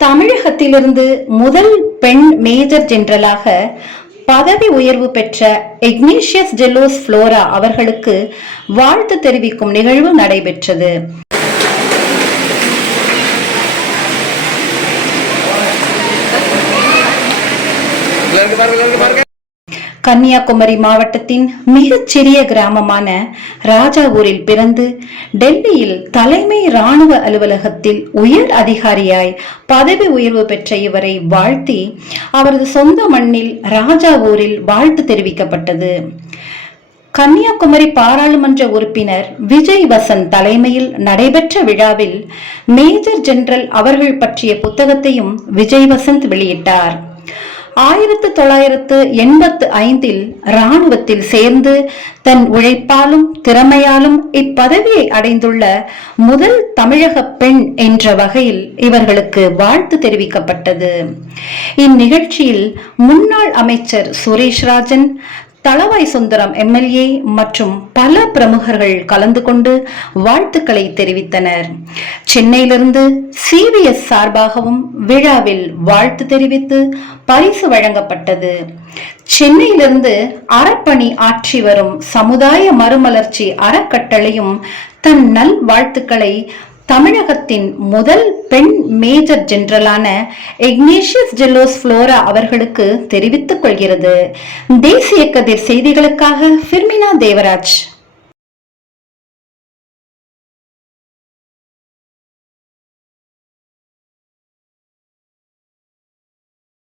தமிழகத்திலிருந்து முதல் பெண் மேஜர் ஜெனரலாக பதவி உயர்வு பெற்ற இக்னேஷியஸ் டெலோஸ் புளோரா அவர்களுக்கு வாழ்த்து தெரிவிக்கும் நிகழ்வு நடைபெற்றது. கன்னியாகுமரி மாவட்டத்தின் மிகச்சிறிய கிராமமான ராஜாவூரில் பிறந்து டெல்லியில் தலைமை ராணுவ அலுவலகத்தில் உயர் அதிகாரியாய் பதவி உயர்வு பெற்ற இவரை வாழ்த்தி அவரது சொந்த மண்ணில் ராஜாவூரில் வாழ்த்து தெரிவிக்கப்பட்டது. கன்னியாகுமரி பாராளுமன்ற உறுப்பினர் விஜய் வசந்த் தலைமையில் நடைபெற்ற விழாவில் மேஜர் ஜெனரல் அவர்கள் பற்றிய புத்தகத்தையும் விஜய் வசந்த் வெளியிட்டார். 1985 இராணுவத்தில் சேர்ந்து தன் உழைப்பாலும் திறமையாலும் இப்பதவியை அடைந்துள்ள முதல் தமிழக பெண் என்ற வகையில் இவர்களுக்கு வாழ்த்து தெரிவிக்கப்பட்டது. இந்நிகழ்ச்சியில் முன்னாள் அமைச்சர் சுரேஷ் ராஜன், தளவாய் சுந்தரம் எம்எல்ஏ மற்றும் பல பிரமுகர்கள் கலந்து கொண்டு வாழ்த்துக்களை தெரிவித்தனர். சென்னையிலிருந்து CVS சார்பாகவும் விழாவில் வாழ்த்து தெரிவித்து பரிசு வழங்கப்பட்டது. சென்னையிலிருந்து அறப்பணி ஆற்றி வரும் சமுதாய மறுமலர்ச்சி அறக்கட்டளையும் தன் நல் வாழ்த்துக்களை தமிழகத்தின் முதல் பெண் மேஜர் ஜெனரலான இக்னேஷியஸ் டெலோஸ் புளோரா அவர்களுக்கு தெரிவித்துக் கொள்கிறது. தேசிய கதிர் செய்திகளுக்காக ஃபிர்மினா தேவராஜ்.